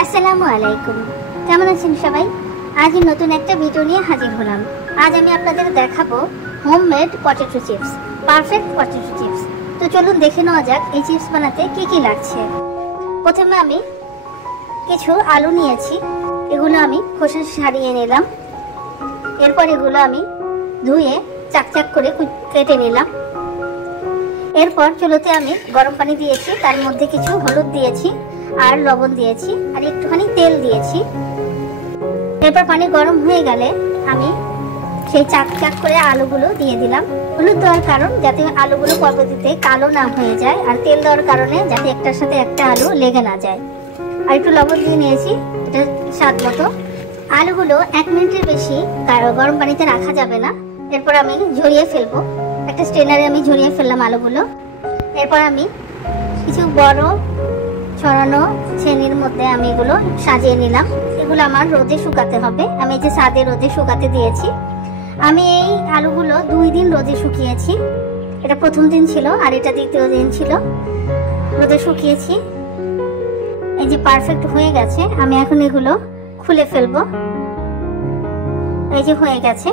আসসালামু আলাইকুম, কেমন আছেন সবাই? আজ নতুন একটা ভিডিও নিয়ে হাজির হলাম। আজ আমি আপনাদের দেখাবো homemade potato chips, perfect potato chips. তো চলুন দেখে নেওয়া যাক এই চিপস বানাতে কি কি লাগছে। প্রথমে আমি কিছু আলু নিয়েছি, এগুলো আমি খোসা ছাড়িয়ে নিলাম। এরপর এগুলো আমি ধুয়ে চাকচাক করে কেটে নিলাম। এরপর চুলোতে আমি গরম পানি দিয়েছি, তার মধ্যে কিছু হলুদ দিয়েছি আর লবণ দিয়েছি আর একটুখানি তেল দিয়েছি। এরপর পানি গরম হয়ে গেলে আমি সেই চাক করে আলুগুলো দিয়ে দিলাম। হলুদ দেওয়ার কারণ যাতে আলুগুলো পরবর্তীতে কালো না হয়ে যায়, আর তেল দেওয়ার কারণে যাতে একটার সাথে একটা আলু লেগে না যায়। আর একটু লবণ দিয়ে নিয়েছি, এটা স্বাদ মতো। আলুগুলো 1 মিনিটের বেশি গরম পানিতে রাখা যাবে না। এরপর আমি ঝরিয়ে ফেলবো, একটা স্ট্রেনারে আমি ঝরিয়ে ফেললাম আলুগুলো। এরপর আমি কিছু বড় ছড়ানো ছেনির মধ্যে আমি এগুলো সাজিয়ে নিলাম। এগুলো আমার রোদে শুকাতে হবে। আমি এই যে ছাদে রোদে শুকাতে দিয়েছি। আমি এই আলুগুলো 2 দিন রোদে শুকিয়েছি। এটা প্রথম দিন ছিল আর এটা দ্বিতীয় দিন ছিল। রোদে শুকিয়েছি, এই যে পারফেক্ট হয়ে গেছে। আমি এখন এগুলো খুলে ফেলবো। এই যে হয়ে গেছে।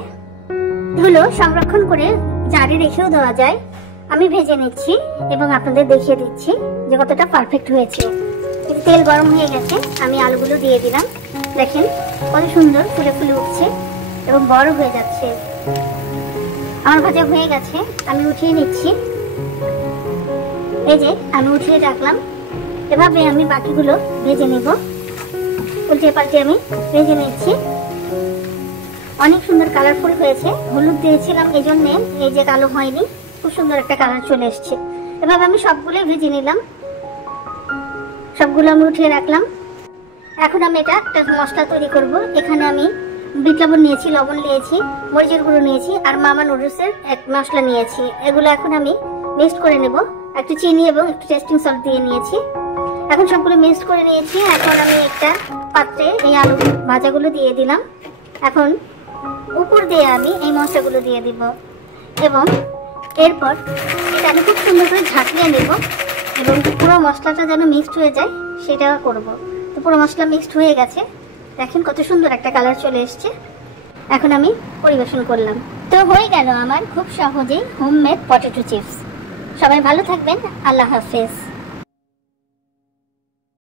এগুলো সংরক্ষণ করে জারে রেখেও দেওয়া যায়। আমি ভেজে নিচ্ছি এবং আপনাদের দেখিয়ে দিচ্ছি যে কতটা পারফেক্ট হয়েছে। তেল গরম হয়ে গেছে, আমি আলুগুলো দিয়ে দিলাম। দেখেন কত সুন্দর ফুলে ফুলে উঠছে এবং বড় হয়ে যাচ্ছে। আমার ভাজা হয়ে গেছে, আমি উঠিয়ে নিচ্ছি। এই যে আমি উঠিয়ে রাখলাম। এভাবে আমি বাকিগুলো ভেজে নেব। উল্টে পাল্টে আমি ভেজে নিচ্ছি। অনেক সুন্দর কালারফুল হয়েছে। হলুদ দিয়েছিলাম এই জন্যে এই যে কালো হয়নি, খুব সুন্দর একটা কালার চলে এসছে। এভাবে আমি সবগুলোই ভেজে নিলাম। সবগুলো আমি উঠিয়ে রাখলাম। এখন আমি এটা একটা মশলা তৈরি করব। এখানে আমি বিট লবণ নিয়েছি, লবণ নিয়েছি, মরিচের গুঁড়ো নিয়েছি আর মামা নুডলসের এক মশলা নিয়েছি। এগুলো এখন আমি মিক্সড করে নেব। একটু চিনি এবং একটু টেস্টিং সল্ট দিয়ে নিয়েছি। এখন সবগুলো মিক্সড করে নিয়েছি। এখন আমি একটা পাত্রে এই আলু ভাজাগুলো দিয়ে দিলাম। এখন উপর দিয়ে আমি এই মশলাগুলো দিয়ে দিব এবং এরপর এটা আমি খুব সুন্দর করে ঝাঁকিয়ে নেব এবং পুরো মশলাটা যেন মিক্সড হয়ে যায় সেটা করব। তো পুরো মশলা মিক্সড হয়ে গেছে, দেখেন কত সুন্দর একটা কালার চলে এসছে। এখন আমি পরিবেশন করলাম। তো হয়ে গেল আমার খুব সহজেই হোমমেড পটেটো চিপস। সবাই ভালো থাকবেন, আল্লাহ হাফেজ।